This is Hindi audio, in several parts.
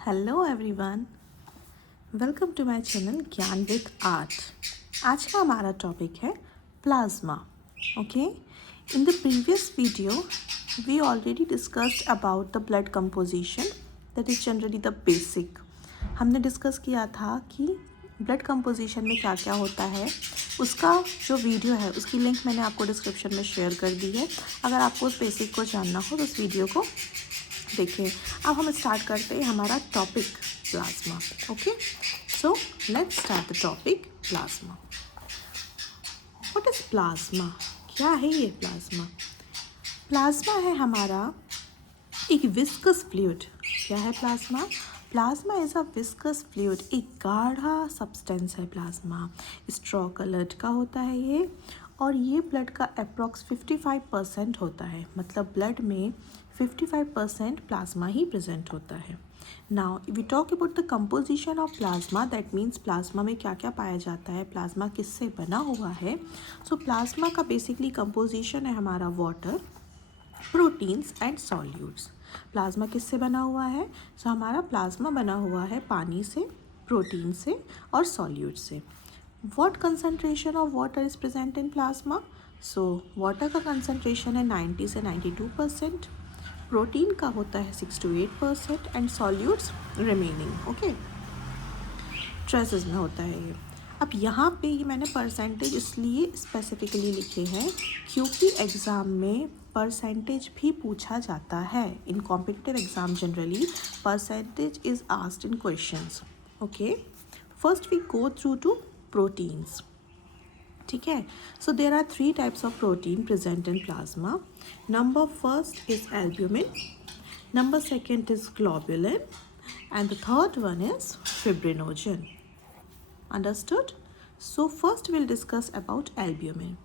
Hello everyone, welcome to my channel Gyan with art. आज का हमारा टॉपिक है plasma. Okay, in the previous video we already discussed about the blood composition, that is generally the basic. हमने डिस्कस किया था कि ब्लड कंपोजिशन में क्या क्या होता है। उसका जो वीडियो है उसकी लिंक मैंने आपको डिस्क्रिप्शन में शेयर कर दी है। अगर आपको उस बेसिक को जानना हो तो उस वीडियो को देखिए। अब हम स्टार्ट करते हैं हमारा topic plasma. Okay, so let's start the topic plasma. What is plasma? क्या है ये प्लाज्मा? प्लाज्मा है हमारा एक विस्कस फ्लूइड। क्या है plasma? Plasma is a viscous fluid, एक गाढ़ा सब्सटेंस है प्लाज्मा। स्ट्रॉ कलर्ड का होता है ये, और ये ब्लड का अप्रॉक्स 55% होता है। मतलब ब्लड में 55% प्लाज्मा ही प्रेजेंट होता है। Now we talk about the composition of plasma, that means plasma में क्या क्या पाया जाता है, प्लाज्मा किससे बना हुआ है। सो प्लाज्मा का बेसिकली कंपोजिशन है हमारा water, proteins and solutes. Plasma किससे बना हुआ है? सो हमारा प्लाज्मा बना हुआ है पानी से, प्रोटीन से और सॉल्यूट से। What concentration of water is present in plasma? So water का कंसंट्रेशन है 90 से 92%, प्रोटीन का होता है 6 to 8% and solutes remaining okay traces में होता है ये। अब यहाँ पे ये मैंने परसेंटेज इसलिए स्पेसिफिकली लिखे हैं क्योंकि एग्ज़ाम में परसेंटेज भी पूछा जाता है। In competitive exam generally percentage is asked in questions. Okay, first we go through to proteins. ठीक है, so there are 3 types of protein present in plasma. Number first is albumin, number second is globulin and the third one is fibrinogen. Understood? So first we'll discuss about albumin.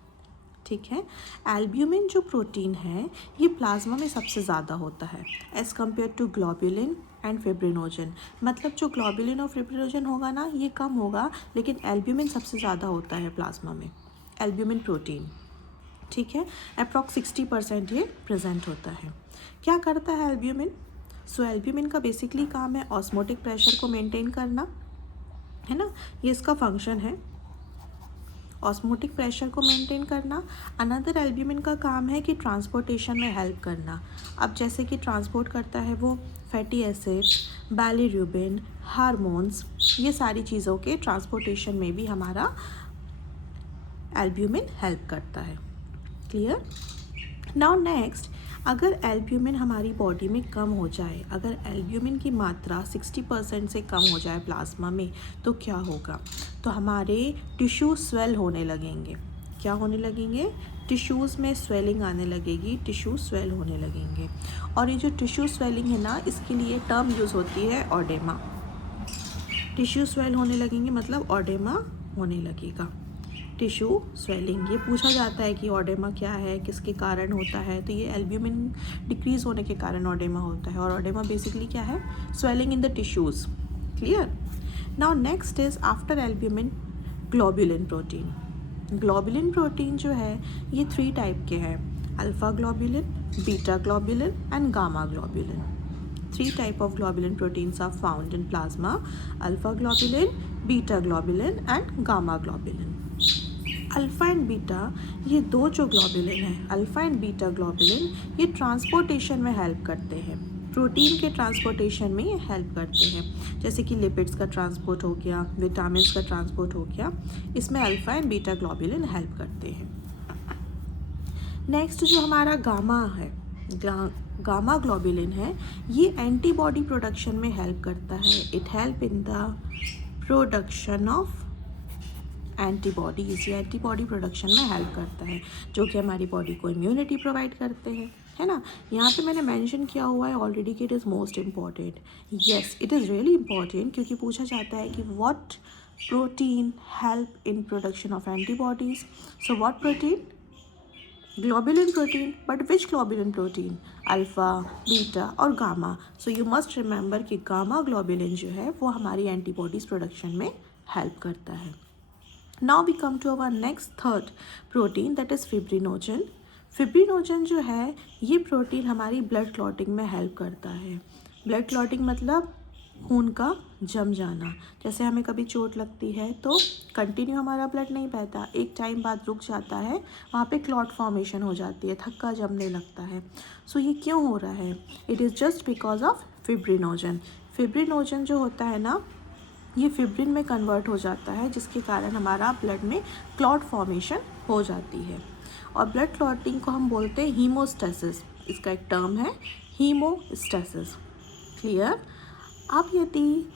ठीक है, एल्ब्यूमिन जो प्रोटीन है ये प्लाज्मा में सबसे ज़्यादा होता है as compare to globulin and fibrinogen. मतलब जो ग्लोबुलिन और फिब्रिनोजन होगा ना ये कम होगा, लेकिन एल्ब्यूमिन सबसे ज़्यादा होता है प्लाज्मा में, एल्ब्यूमिन प्रोटीन। ठीक है, अप्रॉक्स 60% ये प्रेजेंट होता है। क्या करता है एल्ब्यूमिन? सो एल्ब्यूमिन का बेसिकली काम है ऑस्मोटिक प्रेशर को मेंटेन करना, है ना, ये इसका फंक्शन है, ऑस्मोटिक प्रेशर को मेंटेन करना। अनदर एल्ब्यूमिन का काम है कि ट्रांसपोर्टेशन में हेल्प करना। अब जैसे कि ट्रांसपोर्ट करता है वो फैटी एसिड्स, बाइलिरुबिन, हार्मोन्स, ये सारी चीज़ों के ट्रांसपोर्टेशन में भी हमारा एल्ब्यूमिन हेल्प करता है। क्लियर? नाउ नेक्स्ट, अगर एल्ब्यूमिन हमारी बॉडी में कम हो जाए, अगर एल्ब्यूमिन की मात्रा 60% से कम हो जाए प्लाज्मा में, तो क्या होगा? तो हमारे टिश्यू स्वेल होने लगेंगे। क्या होने लगेंगे? टिश्यूज़ में स्वेलिंग आने लगेगी, टिश्यू स्वेल होने लगेंगे। और ये जो टिश्यू स्वेलिंग है ना, इसके लिए टर्म यूज़ होती है ऑडेमा। टिश्यू स्वेल होने लगेंगे मतलब ऑडेमा होने लगेगा। टिश्यू स्वेलिंग, ये पूछा जाता है कि ऑडेमा क्या है, किसके कारण होता है, तो ये एल्ब्यूमिन डिक्रीज होने के कारण ऑडेमा होता है। और ऑडेमा बेसिकली क्या है? Swelling in the tissues. Clear? Now next is after albumin globulin protein. Globulin protein जो है ये 3 टाइप के हैं, alpha globulin, beta globulin and gamma globulin. 3 type of globulin proteins are found in plasma, alpha globulin, beta globulin and gamma globulin. Alpha and beta, ये 2 जो ग्लोबुलिन हैं, अल्फ़ा एंड बीटा ग्लोबुलिन, ये ट्रांसपोर्टेशन में हेल्प करते हैं, प्रोटीन के ट्रांसपोर्टेशन में ये हेल्प करते हैं। जैसे कि लिपिड्स का ट्रांसपोर्ट हो गया, विटामिन्स का ट्रांसपोर्ट हो गया, इसमें alpha and beta globulin help करते हैं। नेक्स्ट जो हमारा गामा है, गामा ग्लोबुलिन है, ये एंटीबॉडी प्रोडक्शन में हेल्प करता है। It help in the production of antibodies, ये एंटीबॉडी प्रोडक्शन में हेल्प करता है, जो कि हमारी बॉडी को इम्यूनिटी प्रोवाइड करते हैं, है ना। यहाँ पे मैंने मेंशन किया हुआ है ऑलरेडी कि it is most important. Yes, it is really important, क्योंकि पूछा जाता है कि what protein help in production of antibodies. So what protein? Globulin protein, but which globulin protein? Alpha, beta और gamma. So you must remember कि गामा ग्लोबुलिन जो है वो हमारी एंटीबॉडीज़ प्रोडक्शन में हेल्प करता है। Now we come to our next third protein, that is fibrinogen. Fibrinogen जो है ये प्रोटीन हमारी ब्लड क्लॉटिंग में हेल्प करता है। ब्लड क्लॉटिंग मतलब खून का जम जाना, जैसे हमें कभी चोट लगती है तो कंटिन्यू हमारा ब्लड नहीं बहता, एक टाइम बाद रुक जाता है, वहाँ पे क्लॉट फॉर्मेशन हो जाती है, थक्का जमने लगता है। सो ये क्यों हो रहा है? It is just because of fibrinogen. Fibrinogen जो होता है ना, ये फिब्रिन में कन्वर्ट हो जाता है, जिसके कारण हमारा ब्लड में क्लॉट फॉर्मेशन हो जाती है। और ब्लड क्लॉटिंग को हम बोलते हैं हीमोस्टेसिस, इसका एक टर्म है हीमोस्टेसिस। क्लियर? अब यदि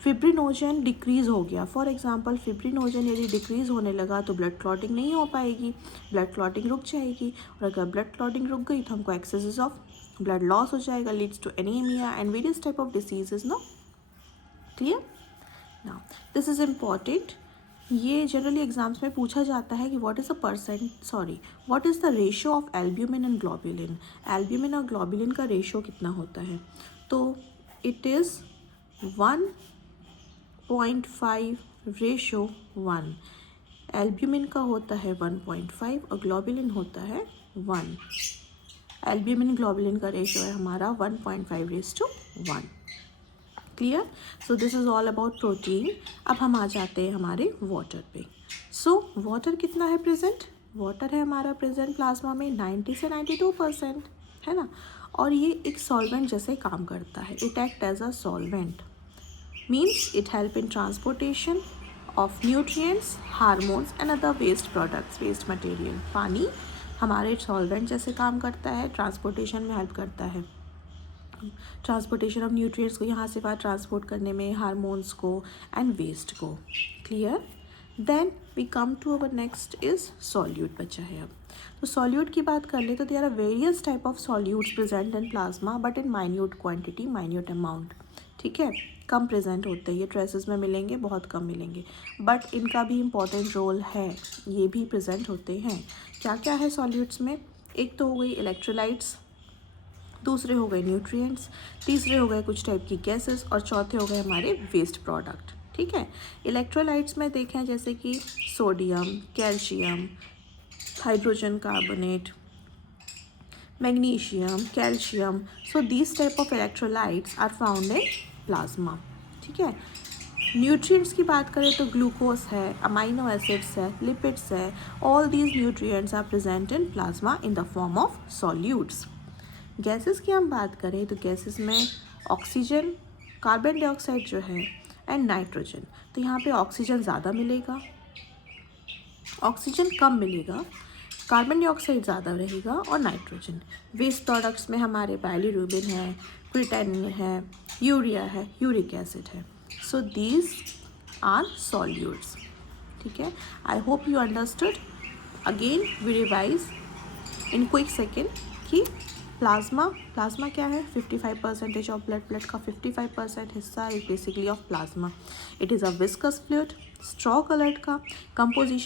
फिब्रिनोजन डिक्रीज़ हो गया, फॉर एग्जांपल फिब्रिनोजन यदि डिक्रीज़ होने लगा तो ब्लड क्लॉटिंग नहीं हो पाएगी, ब्लड क्लॉटिंग रुक जाएगी, और अगर ब्लड क्लॉटिंग रुक गई तो हमको एक्सेसेस ऑफ ब्लड लॉस हो जाएगा, leads to anaemia and various type of diseases. No clear? Now this is important, ये जनरली एग्जाम्स में पूछा जाता है कि what is the ratio of albumin and globulin. Albumin और ग्लोबुलिन का रेशो कितना होता है? तो इट इज़ 1.5:1। एल्ब्यूमिन का होता है 1.5 और ग्लोबुलिन होता है 1। एल्ब्यूमिन ग्लोबुलिन का रेशो है हमारा 1.5:1। Clear? So this is all about protein. अब हम आ जाते हैं हमारे वाटर पे। सो वाटर कितना है प्रेजेंट? वाटर है हमारा प्रेजेंट प्लाज्मा में 90 से 92%, है ना। और ये एक सॉल्वेंट जैसे काम करता है, it act as a solvent, means it help in transportation of nutrients, hormones and other waste products, waste material. पानी हमारे सॉल्वेंट जैसे काम करता है, ट्रांसपोर्टेशन में हेल्प करता है, ट्रांसपोर्टेशन ऑफ न्यूट्रिएंट्स को यहाँ से वहाँ ट्रांसपोर्ट करने में, हार्मोन्स को एंड वेस्ट को। Clear? Then we come to our next is solute बचा है। अब तो सॉल्यूट की बात कर ले तो there are various type of solutes present in plasma, but in minute quantity, minute amount. ठीक है, कम प्रेजेंट होते हैं, ये ट्रेसेस में मिलेंगे, बहुत कम मिलेंगे, बट इनका भी इम्पॉर्टेंट रोल है, ये भी प्रेजेंट होते हैं। क्या क्या है सॉल्यूट्स में? एक तो हो गई इलेक्ट्रोलाइट्स, दूसरे हो गए न्यूट्रिएंट्स, तीसरे हो गए कुछ टाइप की गैसेस, और चौथे हो गए हमारे वेस्ट प्रोडक्ट। ठीक है, इलेक्ट्रोलाइट्स में देखें जैसे कि sodium, calcium, hydrogen carbonate, magnesium, calcium. So these type of electrolytes are found in plasma. ठीक है, न्यूट्रिएंट्स की बात करें तो ग्लूकोज है, अमाइनो एसिड्स है, लिपिड्स है, all these nutrients are present in plasma in the form of solutes. Gases की हम बात करें तो गैसेस में ऑक्सीजन, कार्बन डाइऑक्साइड जो है, एंड नाइट्रोजन। तो यहाँ पे ऑक्सीजन ज़्यादा मिलेगा, ऑक्सीजन कम मिलेगा, कार्बन डाइऑक्साइड ज़्यादा रहेगा, और नाइट्रोजन। वेस्ट प्रोडक्ट्स में हमारे बाइलिरुबिन है, क्रिटेनिन है, यूरिया है, यूरिक एसिड है। So these are solutes. ठीक है, I hope you understood. Again we revise in quick second कि प्लाज्मा क्या है? 55% ऑफ ब्लड का 55% हिस्सा is basically of plasma. It is a viscous fluid, straw coloured का, कंपोजिशन